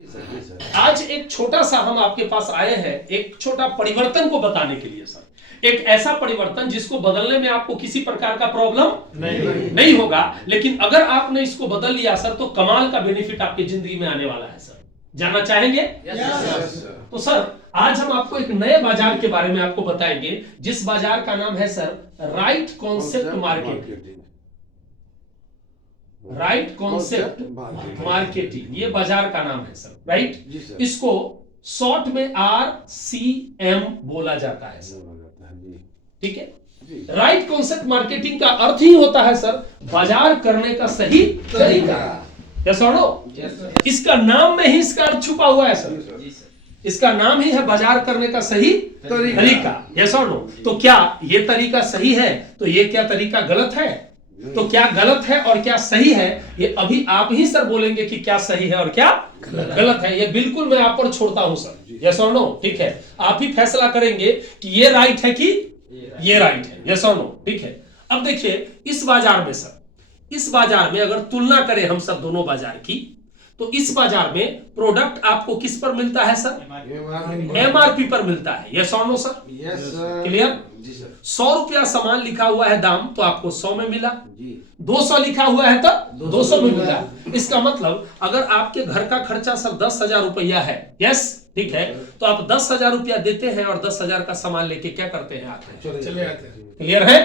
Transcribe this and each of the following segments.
आज एक छोटा सा हम आपके पास आए हैं एक छोटा परिवर्तन को बताने के लिए सर। एक ऐसा परिवर्तन जिसको बदलने में आपको किसी प्रकार का प्रॉब्लम नहीं होगा, लेकिन अगर आपने इसको बदल लिया सर तो कमाल का बेनिफिट आपकी जिंदगी में आने वाला है सर। जानना चाहेंगे? तो सर आज हम आपको एक नए बाजार के बारे में आपको बताएंगे जिस बाजार का नाम है sir right concept marketing. Right concept marketing ये बाजार का नाम है सर। राइट, इसको शॉर्ट में RCM बोला जाता है सर। ठीक है, राइट कॉन्सेप्ट मार्केटिंग का अर्थ ही होता है सर बाजार करने का सही तरीका। यस और नो? इसका नाम में ही इसका अर्थ छुपा हुआ है सर। इसका नाम ही है बाजार करने का सही तरीका। यस और नो? तो क्या ये तरीका सही है तो ये क्या तरीका गलत है? तो क्या गलत है और क्या सही है ये अभी आप ही सर बोलेंगे कि क्या सही है और क्या गलत है। ये बिल्कुल मैं आप पर छोड़ता हूं सर। यस और नो? ठीक है, आप ही फैसला करेंगे कि ये राइट है कि ये राइट है। यस और नो? ठीक है। अब देखिए इस बाजार में सर, इस बाजार में अगर तुलना करें हम सब दोनों बाजार की तो इस बाजार में प्रोडक्ट आपको किस पर मिलता है सर? MRP पर मिलता है। यस और नो सर? क्लियर? 100 रुपया सामान लिखा हुआ है दाम तो आपको 100 में मिला, 200 लिखा हुआ है तो 200 में मिला। इसका मतलब अगर आपके घर का खर्चा सर 10,000 रुपया है, यस ठीक है, तो आप 10,000 रुपया देते हैं और 10,000 का सामान लेके क्या करते हैं? आते हैं, चले आते हैं। क्लियर है?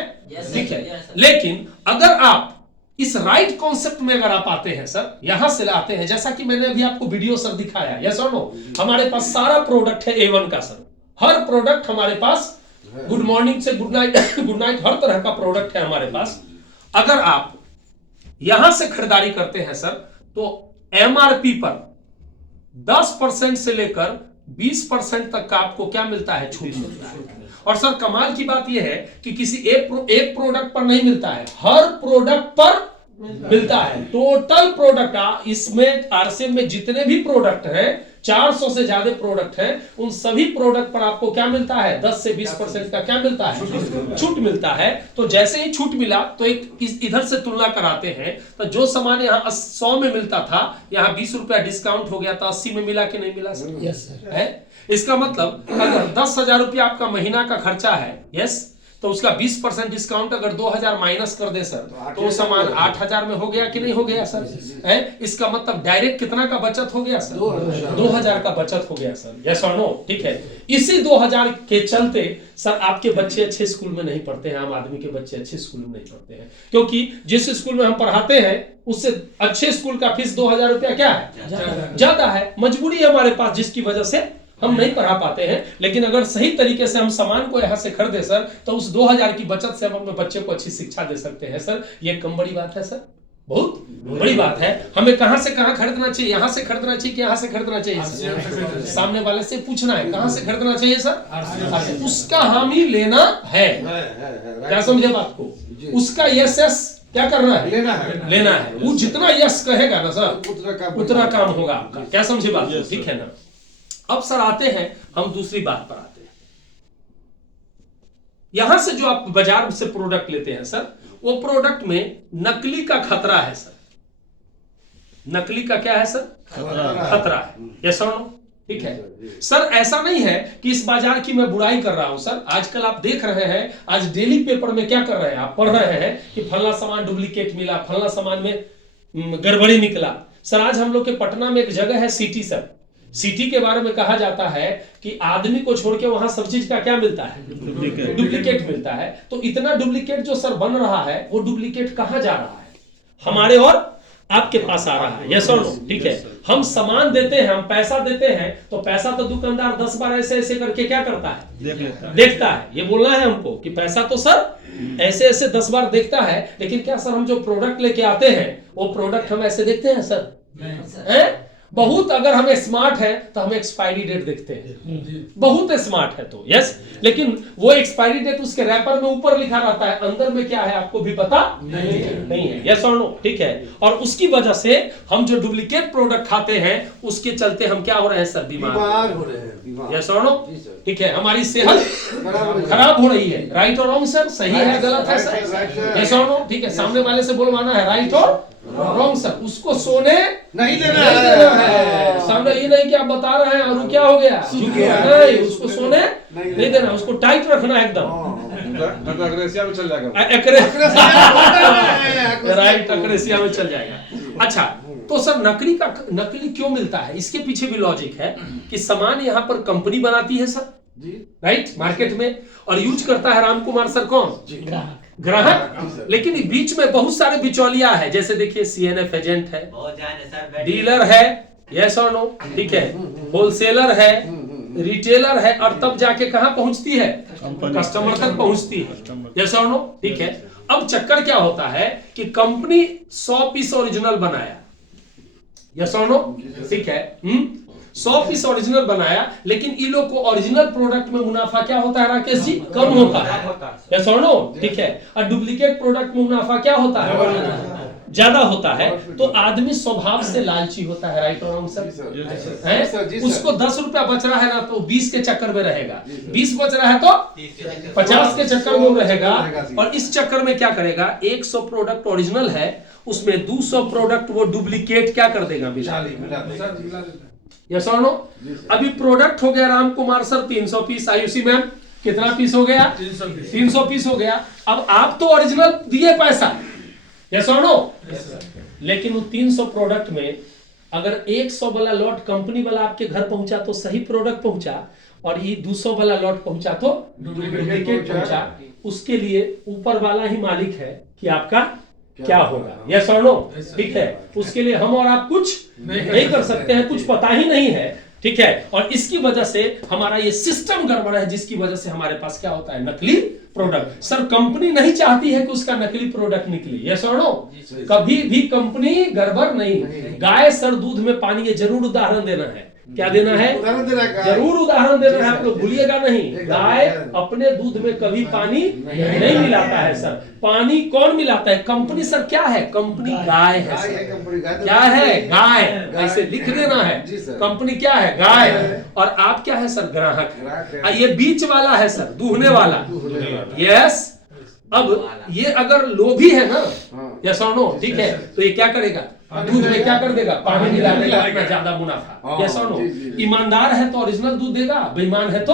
ठीक है। लेकिन अगर आप इस राइट कॉन्सेप्ट में अगर आप आते हैं सर, यहां से लाते हैं, जैसा कि मैंने अभी आपको वीडियो सर दिखाया, यस और नो? हमारे पास सारा प्रोडक्ट है A1 का सर। हर प्रोडक्ट हमारे पास, गुड मॉर्निंग से गुड नाइट हर तरह का प्रोडक्ट है हमारे पास। अगर आप यहां से खरीदारी करते हैं सर तो MRP पर 10% से लेकर 20% तक का आपको क्या मिलता है? छूट मिलता है। और सर कमाल की बात यह है कि किसी एक प्रोडक्ट पर नहीं मिलता है, हर प्रोडक्ट पर मिलता है। टोटल प्रोडक्ट इसमें RCM में जितने भी प्रोडक्ट हैं, 400 से ज्यादा प्रोडक्ट हैं, उन सभी प्रोडक्ट पर आपको क्या मिलता है? 10 से 20% का क्या मिलता है? छूट मिलता है। तो जैसे ही छूट मिला तो एक इधर से तुलना कराते हैं तो जो सामान यहाँ 100 में मिलता था यहाँ 20 रुपया डिस्काउंट हो गया था, 80 में मिला कि नहीं मिला सर? Yes sir. है? इसका मतलब अगर 10,000 रुपया आपका महीना का खर्चा है, यस, तो उसका 20% डिस्काउंट अगर 2,000 माइनस कर दे सर तो सामान 8,000 में हो गया कि नहीं हो गया सर? है? इसका मतलब डायरेक्ट कितना का बचत हो गया सर? 2,000 का बचत हो गया सर। यस और नो? ठीक है। इसी 2,000 के चलते सर आपके बच्चे अच्छे स्कूल में नहीं पढ़ते हैं, आम आदमी के बच्चे अच्छे स्कूल में नहीं पढ़ते हैं, क्योंकि जिस स्कूल में हम पढ़ाते हैं उससे अच्छे स्कूल का फीस 2,000 रुपया क्या है? ज्यादा है। मजबूरी है हमारे पास जिसकी वजह से हम नहीं पढ़ा पाते हैं। लेकिन अगर सही तरीके से हम सामान को यहां से खरीदे सर तो उस 2,000 की बचत से हम अपने बच्चे को अच्छी शिक्षा दे सकते हैं सर। ये कम बड़ी बात है सर? बहुत बड़ी बात है। हमें कहां से कहां खरीदना चाहिए? यहां से खरीदना चाहिए कि यहां से खरीदना चाहिए सर? सामने वाले से पूछना है कहां से खरीदना चाहिए सर? उसका हामी लेना है। क्या समझे बात को? उसका यस क्या करना है? लेना है। वो जितना यस कहेगा ना सर उतना काम होगा आपका। क्या समझे बात? ठीक है ना? अब सर आते हैं हम दूसरी बात पर आते हैं। यहां से जो आप बाजार से प्रोडक्ट लेते हैं सर वो प्रोडक्ट में नकली का खतरा है सर। नकली का क्या है सर? खतरा है। यस और नो? ठीक है सर। ऐसा नहीं है कि इस बाजार की मैं बुराई कर रहा हूं सर। आजकल आप देख रहे हैं, आज डेली पेपर में क्या कर रहे हैं? आप पढ़ रहे हैं कि फला सामान डुप्लीकेट मिला, फला सामान में गड़बड़ी निकला। सर आज हम लोग के पटना में एक जगह है सिटी सर। सिटी के बारे में कहा जाता है कि आदमी को छोड़ के वहां सब चीज का क्या मिलता है? डुप्लीकेट मिलता है। तो इतना डुप्लीकेट जो सर बन रहा है वो डुप्लीकेट कहां जा रहा है? हमारे और आपके पास आ रहा है। यस और नो? ठीक है। हम सामान देते हैं, हम पैसा देते हैं तो पैसा तो दुकानदार 10 बार ऐसे ऐसे करके क्या करता है? देखता है। ये बोलना है हमको कि पैसा तो सर ऐसे ऐसे 10 बार देखता है, लेकिन क्या सर हम जो प्रोडक्ट लेके आते हैं वो प्रोडक्ट हम ऐसे देखते हैं सर? हैं? बहुत अगर हमें स्मार्ट है तो हम एक्सपायरी डेट देखते हैं, बहुत स्मार्ट है तो यस। लेकिन वो एक्सपायरी डेट उसके रैपर में ऊपर लिखा रहता है, अंदर में क्या है आपको भी पता नहीं है। यस और नो? ठीक है। और उसकी वजह से हम जो डुप्लीकेट प्रोडक्ट खाते हैं उसके चलते हम क्या हो रहे हैं सर? बीमार हो रहे हैं। यस और नो? ठीक है। हमारी सेहत खराब हो रही है। राइट और रॉन्ग सर? सही है गलत है सर? यस और नो? ठीक है। सामने वाले से बोलवाना है राइट और रॉन्ग सर। उसको सोने नहीं देना है। सामने ये नहीं कि आप बता रहे हैं और क्या हो गया, नहीं, उसको सोने नहीं देना, उसको टाइट रखना है एकदम, अग्रेसिया में चल जाएगा, राइट, अग्रेसिया में चल जाएगा। अच्छा, तो सर नकली क्यों मिलता है? इसके पीछे भी लॉजिक है कि सामान यहाँ पर कंपनी बनाती है सर, राइट, मार्केट में, और यूज करता है राम कुमार सर कौन, ग्राहक। लेकिन बीच में बहुत सारे बिचौलिया है, जैसे देखिए सीएनएफ एजेंट है, डीलर है, यस और नो, ठीक है, होलसेलर है, रिटेलर है, और तब जाके कहां पहुंचती है, कस्टमर तक पहुंचती है, यस और नो, ठीक है। अब चक्कर क्या होता है कि कंपनी 100 पीस ओरिजिनल बनाया, यस और नो, ठीक है, 100 पीस ओरिजिनल बनाया, लेकिन इन लोग को ओरिजिनल प्रोडक्ट में मुनाफा क्या होता है राकेश जी, कम होता है, यस और नो, ठीक है, और डुप्लीकेट प्रोडक्ट में मुनाफा क्या होता है, ज्यादा होता है। तो आदमी स्वभाव से लालची होता है, राइट और रॉन्ग सर, है? उसको 10 रुपया बच रहा है ना तो 20 के चक्कर में रहेगा, 20 बच रहा है तो 50 के चक्कर में रहेगा, और इस चक्कर में क्या करेगा, 100 प्रोडक्ट ओरिजिनल है, उसमें 200 प्रोडक्ट वो डुप्लीकेट क्या कर देगा, यस और नो। अभी प्रोडक्ट हो गया Ram Kumar sir 300 piece, Ayushi ma'am कितना पीस हो गया, 300 पीस हो गया। अब आप तो ओरिजिनल दिए पैसा, यस और नो, लेकिन वो 300 प्रोडक्ट में अगर 100 वाला लॉट कंपनी वाला आपके घर पहुंचा तो सही प्रोडक्ट पहुंचा, और ये 200 वाला लॉट पहुंचा तो डुप्लीकेट पहुंचा, उसके लिए ऊपर वाला ही मालिक है कि आपका क्या होगा, यस और नो, ठीक है। उसके लिए हम और आप कुछ नहीं कर सकते हैं, कुछ पता ही नहीं है, ठीक है। और इसकी वजह से हमारा ये सिस्टम गड़बड़ है, जिसकी वजह से हमारे पास क्या होता है, नकली प्रोडक्ट। सर कंपनी नहीं चाहती है कि उसका नकली प्रोडक्ट निकले, यस और नो, कभी भी कंपनी गड़बड़ नहीं। गाय सर दूध में पानी, ये जरूर उदाहरण देना है, क्या देना है, जरूर उदाहरण देना है, आप लोग भूलिएगा नहीं। गाय अपने दूध में कभी पानी नहीं मिलाता है सर, पानी कौन मिलाता है, कंपनी सर क्या है, कंपनी गाय है सर, क्या है, गाय, ऐसे लिख देना है, कंपनी क्या है, गाय, और आप क्या है सर, ग्राहक। ये बीच वाला है सर, दूहने वाला, यस। अब ये अगर लोभी है ना, यस और नो, ठीक है, तो ये क्या करेगा, दूध में क्या कर देगा, पानी मिला देगा, अपना ज्यादा मुनाफा, यस और नो। ईमानदार है तो ओरिजिनल दूध देगा, बेईमान है तो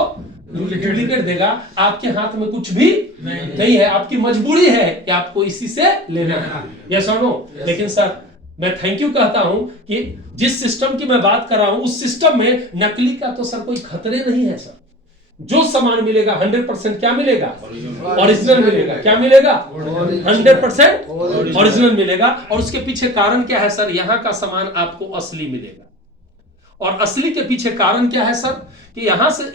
डुप्लीकेट देगा। आपके हाथ में कुछ भी नहीं है, आपकी मजबूरी है कि आपको इसी से लेना है, यस और नो। लेकिन सर मैं थैंक यू कहता हूं कि जिस सिस्टम की मैं बात कर रहा हूं, उस सिस्टम में नकली का तो सर कोई खतरे नहीं है सर। जो सामान मिलेगा 100% क्या मिलेगा, ओरिजिनल मिलेगा, क्या मिलेगा, 100% ओरिजिनल मिलेगा। और उसके पीछे कारण क्या है सर, यहाँ का सामान आपको असली मिलेगा, और असली के पीछे कारण क्या है सर, कि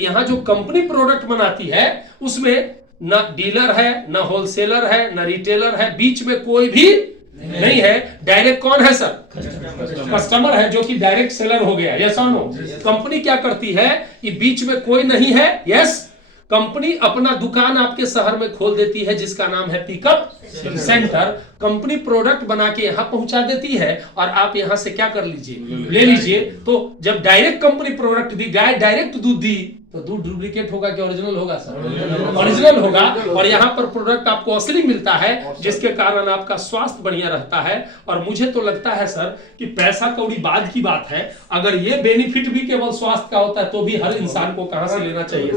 यहाँ जो कंपनी प्रोडक्ट बनाती है उसमें ना डीलर है, ना होलसेलर है, ना रिटेलर है, बीच में कोई भी नहीं है। डायरेक्ट कौन है सर, कस्टमर है, जो कि डायरेक्ट सेलर हो गया, यस और नो। कंपनी क्या करती है, ये बीच में कोई नहीं है, यस। कंपनी अपना दुकान आपके शहर में खोल देती है, जिसका नाम है पिकअप सेंटर। कंपनी प्रोडक्ट बना के यहाँ पहुंचा देती है, और आप यहाँ से क्या कर लीजिए, ले लीजिए। तो जब डायरेक्ट कंपनी प्रोडक्ट दी, गाय डायरेक्ट दूध दी, तो दूध डुप्लीकेट होगा कि ओरिजिनल होगा सर, ओरिजिनल होगा। और यहाँ पर प्रोडक्ट आपको असली मिलता है, जिसके कारण आपका स्वास्थ्य बढ़िया रहता है। और मुझे तो लगता है सर कि पैसा कौड़ी बाद की बात है, अगर ये बेनिफिट भी केवल स्वास्थ्य का होता है तो भी हर इंसान को कहां से लेना चाहिए।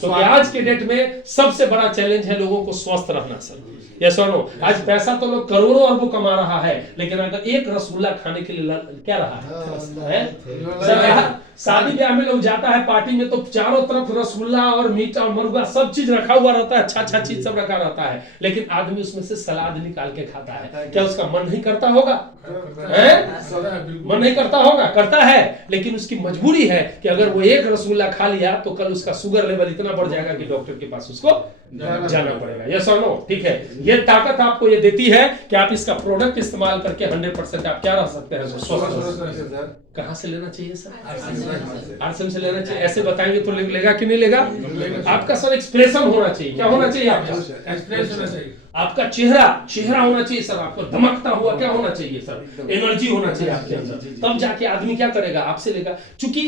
तो आज के डेट में सबसे बड़ा चैलेंज है लोगों को स्वस्थ रहना सर, यस और नो। आज पैसा तो लोग करोड़ों अरबों कमा रहा है, लेकिन अगर एक रसगुल्ला खाने के लिए क्या रहा है सर, शादी ब्याह में लोग जाता है पार्टी में, तो चारों तरफ रसगुल्ला और मीट और मरुआ सब चीज रखा हुआ रहता है, अच्छा चीज सब रखा रहता है, लेकिन आदमी उसमें से सलाद निकाल के खाता है। क्या उसका मन नहीं करता होगा, मन नहीं करता होगा, करता है, लेकिन उसकी मजबूरी है कि अगर वो एक रसगुल्ला खा लिया तो कल उसका शुगर लेवल इतना बढ़ जाएगा कि डॉक्टर के पास उसको जाना पड़ेगा, यस और नो, ठीक है। ये ताकत आपको ये देती है कि आप इसका प्रोडक्ट इस्तेमाल करके 100% आप क्या रह सकते हैं, स्वस्थ। कहां से लेना चाहिए सर, आरसीएम से लेना चाहिए। ऐसे बताएंगे तो लेगा कि नहीं लेगा, आपका सर एक्सप्रेशन होना चाहिए, क्या होना चाहिए, आपका एक्सप्रेशन होना चाहिए, आपका चेहरा होना चाहिए सर, आपको धमकता हुआ क्या होना चाहिए सर, एनर्जी होना चाहिए आपके अंदर, तब जाके आदमी क्या करेगा, आपसे लेगा। चूंकि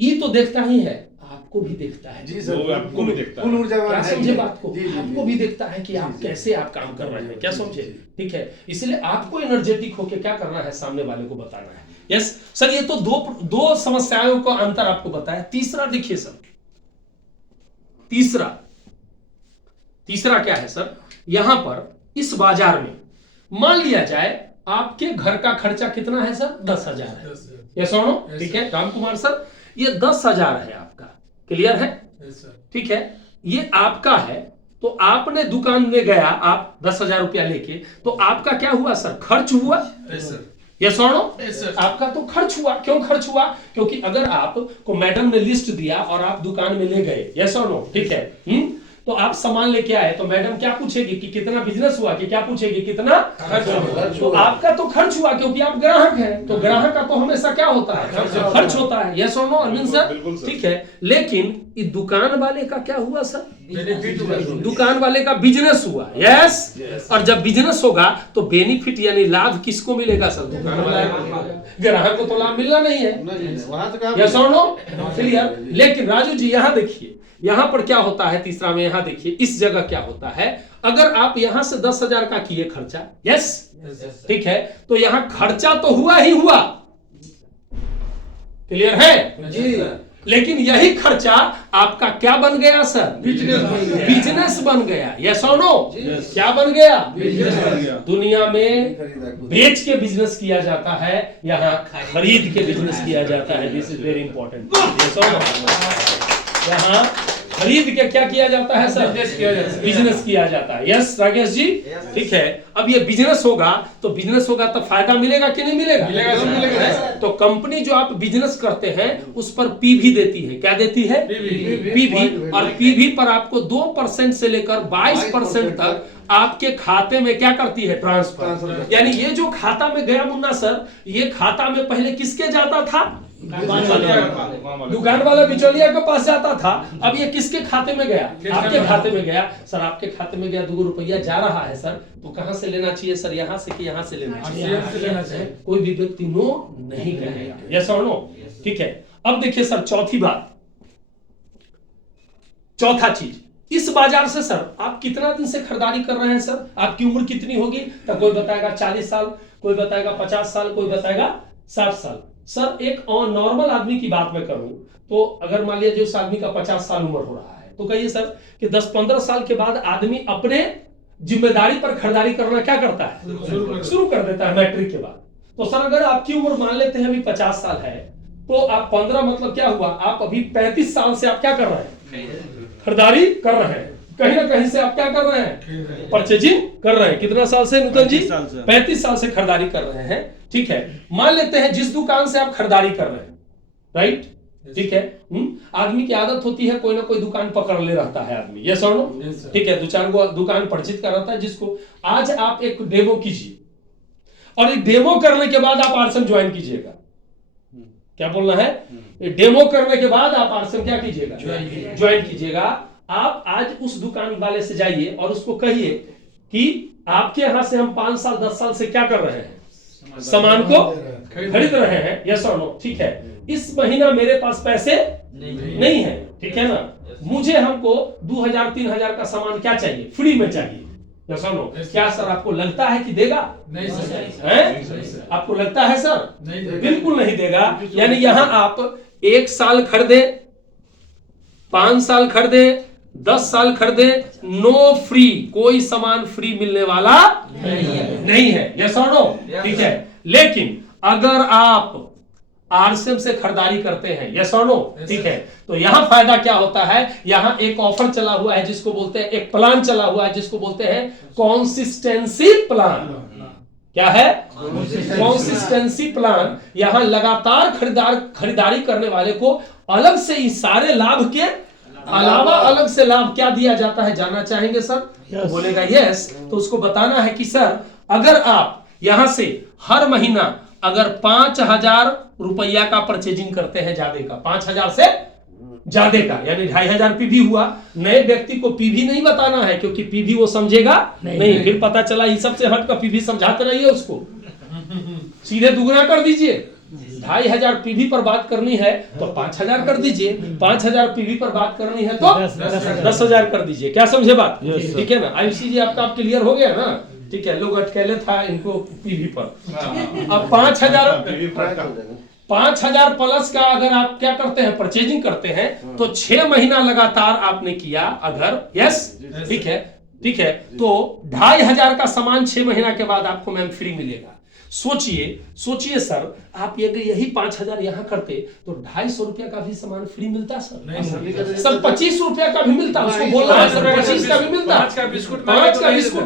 ये तो देखता ही है, आपको भी देखता है जी सर, आपको भी देखता है, क्या समझे बात को, आपको भी देखता है कि आप कैसे आप काम कर रहे हैं, क्या समझे, ठीक है। इसलिए आपको एनर्जेटिक होके क्या करना है, सामने वाले को बताना है। यस सर, ये तो दो समस्याओं का अंतर आपको बताया। तीसरा देखिए सर, तीसरा क्या है सर, यहां पर इस बाजार में मान लिया जाए आपके घर का खर्चा कितना है सर, 10,000 है। यस और नो? ठीक है राम कुमार सर, ये 10,000 है आपका, क्लियर है? ठीक है, ये आपका है। तो आपने दुकान में गया, आप 10,000 रुपया लेके, तो आपका क्या हुआ सर, खर्च हुआ। यस और नो? आपका तो खर्च हुआ। क्यों खर्च हुआ? क्योंकि अगर आपको मैडम ने लिस्ट दिया और आप दुकान में ले गए, यस और नो, ठीक है, तो आप सामान लेके आए, तो मैडम क्या पूछेगी कि कितना बिजनेस हुआ, कि क्या पूछेगी कितना खर्च हुआ। तो आपका तो खर्च हुआ क्योंकि आप ग्राहक हैं, तो ग्राहक का तो हमेशा क्या होता है, खर्च होता है। यस और नो अरविंद सर? ठीक है, लेकिन इस दुकान वाले का क्या हुआ सर, दुकान वाले का बिजनेस हुआ। यस, और जब बिजनेस होगा तो बेनिफिट यानी लाभ किसको मिलेगा सर, दुकान वाले को। ग्राहक को तो लाभ मिलना नहीं है। यस और नो? क्लियर? लेकिन राजू जी यहां देखिए, यहां पर क्या होता है तीसरा में, यहां देखिए इस जगह क्या होता है, अगर आप यहां से 10,000 का किए खर्चा, यस ठीक है, तो यहां खर्चा तो हुआ ही हुआ, क्लियर है जी। लेकिन यही खर्चा आपका क्या बन गया सर, बिजनेस बन गया। यस और नो? क्या बन गया, दुनिया में बेच के बिजनेस किया जाता है, यहाँ खरीद के बिजनेस किया जाता है। This is very important. Yes और नो? यहाँ खरीद के क्या किया जाता है सर, बिजनेस किया जाता है। यस राकेश जी? ठीक है, अब ये बिजनेस होगा तो तो फायदा मिलेगा कि नहीं मिलेगा? मिलेगा। तो कंपनी जो आप बिजनेस करते हैं उस पर पीवी देती है। क्या देती है? पीवी। और पीवी पर आपको 2% से लेकर 22% तक आपके खाते में क्या करती है, ट्रांसफर। यानी ये जो खाता में गया मुन्ना सर, ये खाता में पहले किसके जाता था, दुकान वाला बिचौलिया के पास जाता था। अब ये किसके खाते में गया, आपके खाते में गया। सर आपके खाते में गया, 2 रुपया जा रहा है सर, तो कहां से लेना चाहिए सर, यहां से कि यहां से लेना चाहिए? कोई भी व्यक्ति नो नहीं कहेगा। यस और नो? ठीक है, अब देखिए सर चौथी बात, चौथा चीज, इस बाजार से सर आप कितना दिन से खरीदारी कर रहे हैं सर, आपकी उम्र कितनी होगी? तो कोई बताएगा 40 साल, कोई बताएगा 50 साल, कोई बताएगा 60 साल। सर एक नॉर्मल आदमी की बात मैं करूं तो अगर मान लिया जो उस आदमी का 50 साल उम्र हो रहा है, तो कहिए सर कि 10-15 साल के बाद आदमी अपने जिम्मेदारी पर खरीदारी करना क्या करता है, शुरू कर देता है मैट्रिक के बाद। तो सर अगर आपकी उम्र मान लेते हैं अभी 50 साल है, तो आप 15 मतलब क्या हुआ, आप अभी 35 साल से आप क्या कर रहे हैं, खरीदारी कर रहे हैं। कहीं ना कहीं से आप क्या कर रहे हैं, परचेजिंग कर रहे हैं। कितना साल से नूतन जी? 35 साल से खरीदारी कर रहे हैं। ठीक है, मान लेते हैं जिस दुकान से आप खरीदारी कर रहे हैं, राइट, ठीक है, आदमी की आदत होती है कोई ना कोई दुकान पकड़ ले रहता है आदमी। यस और नो? ठीक है, 2-4 को दुकान परिचित कराता है जिसको। आज आप एक डेमो कीजिए और एक डेमो करने के बाद आप आरसम ज्वाइन कीजिएगा। क्या बोलना है, डेमो करने के बाद आप आरसम क्या कीजिएगा, ज्वाइन कीजिएगा। आप आज उस दुकान वाले से जाइए और उसको कहिए कि आपके यहां से हम 5 साल 10 साल से क्या कर रहे हैं, सामान को खरीद रहे हैं। यस और नो? ठीक है, इस महीना मेरे पास पैसे नहीं है, ठीक है ना, मुझे हमको 2000-3000 का सामान क्या चाहिए, फ्री में चाहिए। यस और नो? क्या सर आपको लगता है कि देगा? नहीं सर। आपको लगता है सर? नहीं, बिल्कुल नहीं देगा। यानी यहां आप 1 साल खरीदे, 5 साल खरीदे, 10 साल खरीदे, नो फ्री, कोई सामान फ्री मिलने वाला नहीं है। यस और नो? ठीक है, लेकिन अगर आप आरसीएम से खरीदारी करते हैं, यस और नो, ठीक है, तो यहां फायदा क्या होता है, यहां एक ऑफर चला हुआ है जिसको बोलते हैं, एक प्लान चला हुआ है जिसको बोलते हैं कंसिस्टेंसी प्लान। क्या है? Consistency plan. यहां लगातार खरीदारी करने वाले को अलग से ही सारे लाभ के अलावा अलग से लाभ क्या दिया जाता है, जानना चाहेंगे सर? तो बोलेगा यस। तो उसको बताना है कि सर अगर आप यहां से हर महीना अगर 5,000 रुपया का परचेजिंग करते हैं, ज्यादा का 5,000 से ज्यादा का, यानी 2,500 पीवी हुआ। नए व्यक्ति को पीवी नहीं बताना है क्योंकि पीवी वो समझेगा नहीं। फिर पता चला इस सबसे हट का पीवी समझाते रहिए उसको, सीधे दुगना कर दीजिए। 2,500 पीवी पर बात करनी है तो 5,000 कर दीजिए, 5,000 पीवी पर बात करनी है तो 10,000 कर दीजिए। क्या समझे बात? ठीक है ना? आयुषी जी आपका क्लियर हो गया ना? ठीक है, लोग अटकेले था इनको पीवी पर। अब 5,000 प्लस का अगर आप क्या करते हैं, परचेजिंग करते हैं, तो 6 महीना लगातार आपने किया अगर, यस ठीक है, ठीक है, तो 2,500 का सामान 6 महीना के बाद आपको मैम फ्री मिलेगा। सोचिए सर, आप यदि यही 5,000 यहाँ करते तो 250 रुपया का भी सामान फ्री मिलता सर। सर 25 रुपया का भी मिलता, उसको बोलना है सर 25 का भी मिलता, 5 का बिस्कुट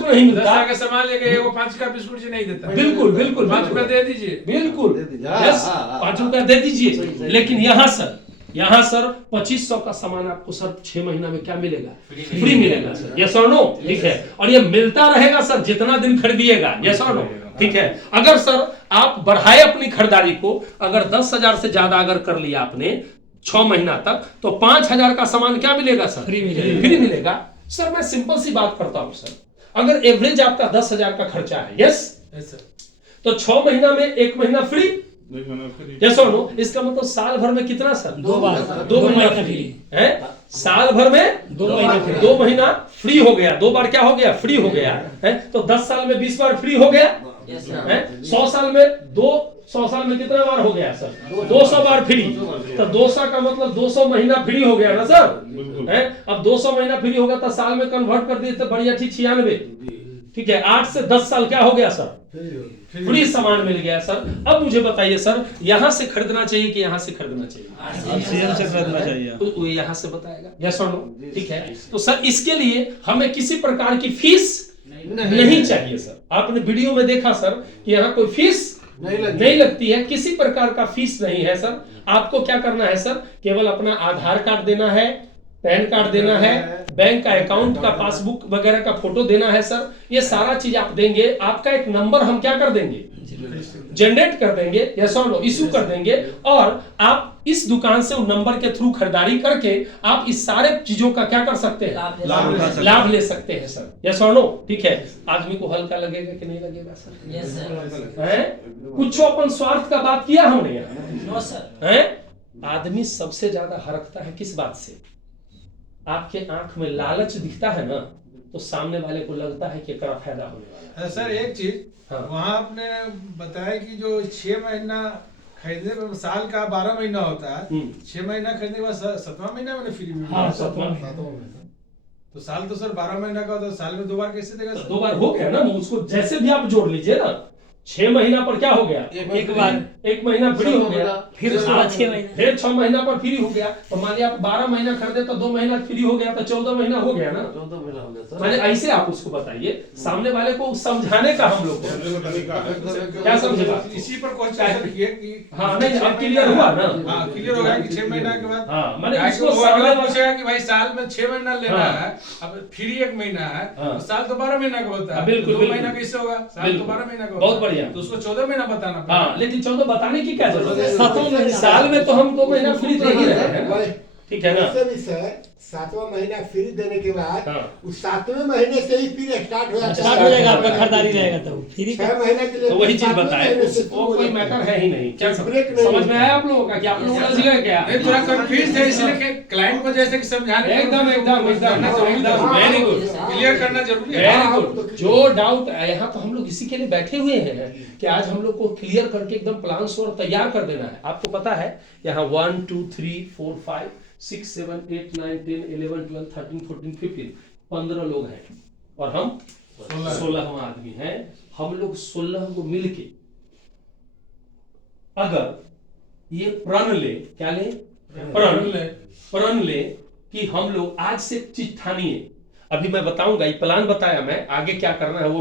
नहीं मिलता, 10 का सामान लेके वो 5 का बिस्कुट जी नहीं देता। बिल्कुल बिल्कुल 5 रुपया दे दीजिए, बिल्कुल यस 5 रुपया दे दीजिए। लेकिन यहाँ सर 2,500 का सामान आपको सर 6 महीना में क्या मिलेगा, फ्री मिलेगा सर, यस और नो, ठीक है। और ये मिलता रहेगा सर जितना दिन खरीदिएगा, यस और नो, ठीक है। अगर सर आप बढ़ाए अपनी खरीदारी को, अगर 10,000 से ज्यादा अगर कर लिया आपने 6 महीना तक, तो 5,000 का सामान क्या मिलेगा सर, फ्री मिलेगा। सर मैं सिंपल सी बात करता हूं सर, अगर एवरेज आपका 10,000 का खर्चा है, यस तो 6 महीना में 1 महीना फ्री, यस और नो। इसका मतलब साल भर में कितना सर, 2 महीना फ्री है, साल भर में 2 महीना फ्री हो गया, 2 बार क्या हो गया, फ्री हो गया है। तो 10 साल में 20 बार फ्री हो गया है, 100 साल में कितना बार हो गया सर, 200 बार फ्री। तो 200 का मतलब 200 महीना फ्री हो गया ना सर, है। अब 200 महीना फ्री होगा तो साल में कन्वर्ट कर दिए तो बढ़िया ठीक 96, ठीक है, 8 से 10 साल क्या हो गया सर, फ्री सामान मिल गया सर। अब मुझे बताइए सर, यहाँ से खरीदना चाहिए कि यहाँ से खरीदना चाहिए, से खरीदना चाहिए, तो यहाँ से बताएगा, यस और नो, ठीक है। तो सर इसके लिए हमें किसी प्रकार की फीस नहीं चाहिए सर। आपने वीडियो में देखा सर कि यहाँ कोई फीस नहीं लगती है, किसी प्रकार का फीस नहीं है सर। आपको क्या करना है सर, केवल अपना आधार कार्ड देना है, पैन कार्ड देना है, बैंक का अकाउंट का पासबुक वगैरह का फोटो देना है सर। ये सारा चीज आप देंगे, आपका एक नंबर हम क्या कर देंगे, जनरेट कर देंगे, यस और नो, इशू कर देंगे। और आप इस दुकान से उन नंबर के थ्रू खरीदारी करके आप इस सारे चीजों का क्या कर सकते हैं, लाभ ले सकते हैं सर, यस और नो, ठीक है। आदमी को हल्का लगेगा कि नहीं लगेगा सर, यस सर, है कुछ अपन स्वार्थ का बात किया हमने यहाँ, नो सर, है। आदमी सबसे ज्यादा हरकता है किस बात से, आपके आंख में लालच दिखता है ना, तो सामने वाले को लगता है कि एकरा फायदा होने वाला है। सर एक चीज, हाँ। वहाँ आपने बताया कि जो 6 महीना खरीदने पर साल का 12 महीना होता है, 6 महीना खरीदने के बाद 7वां महीना मैंने फ्री में, हाँ, 7वां तो साल तो सर 12 महीना का होता है, साल में 2 बार कैसे देगा सर? 2 बार हो गया ना, उसको जैसे भी आप जोड़ लीजिए ना, 6 महीना पर क्या हो गया, एक बार 1 महीना फ्री हो गया, फिर उसके बाद 6 महीने, फिर 6 महीना पर फ्री हो गया। तो मान लिया आप 12 महीना खरीदे तो 2 महीना फ्री हो गया, तो 14 महीना हो गया ना, 14 महीना हो गया सर। मैंने ऐसे आप उसको बताइए, सामने वाले को समझाने का हम लोग क्या समझेगा, इसी पर क्वेश्चन किए कि हाँ नहीं अब क्लियर हुआ ना, हाँ क्लियर हो गया कि 6 महीना के बाद, हाँ मैंने वो इसको अगला सामने पूछेगा कि भाई साल में 6 महीना लेना हाँ। है, अब फ्री 1 महीना है, हाँ। तो साल तो 12 महीना का होता है, बिल्कुल, 2 महीना बिल्कुल। कैसे होगा, साल तो बिल्कुल। 12 महीना का बहुत होता है, बढ़िया। तो उसको 14 महीना बताना पड़ेगा। हाँ लेकिन 14 बताने की क्या जरूरत है, 7वां महीना, साल में तो हम 2 महीना फ्री दे ही रहे हैं ना, ठीक है ना। उससे भी सर 7वां महीना फ्री देने के बाद हाँ। उस 7वें महीने से ही फिर स्टार्ट हो जाता है, स्टार्ट हो जाएगा आपका खरीदारी रहेगा, तो फ्री 6 महीने के लिए तो वही चीज 7वें बताए, महीने से वो कोई मैटर है ही नहीं, क्या ब्रेक नहीं समझ में आया आप लोगों का, कि आप लोग समझ गए क्या, नहीं थोड़ा कंफ्यूज है, इसलिए कि क्लाइंट को जैसे कि समझाने एकदम एकदम एकदम वेरी गुड, क्लियर करना जरूरी है। Very good. जो डाउट यहाँ तो हम लोग इसी के लिए बैठे हुए हैं कि आज हम लोग को क्लियर करके एकदम प्लान और तैयार कर देना है। आपको पता है यहाँ 1 2 3 4 5 6 7 8 9 10 11 12 13 14 15 15 लोग हैं और हम 16वां आदमी हैं। हम लोग 16 को मिलके अगर ये प्रण ले, क्या ले, प्रण ले कि हम लोग आज से चीज ठानिए। अभी मैं बताऊंगा, ये प्लान बताया मैं, आगे क्या करना है वो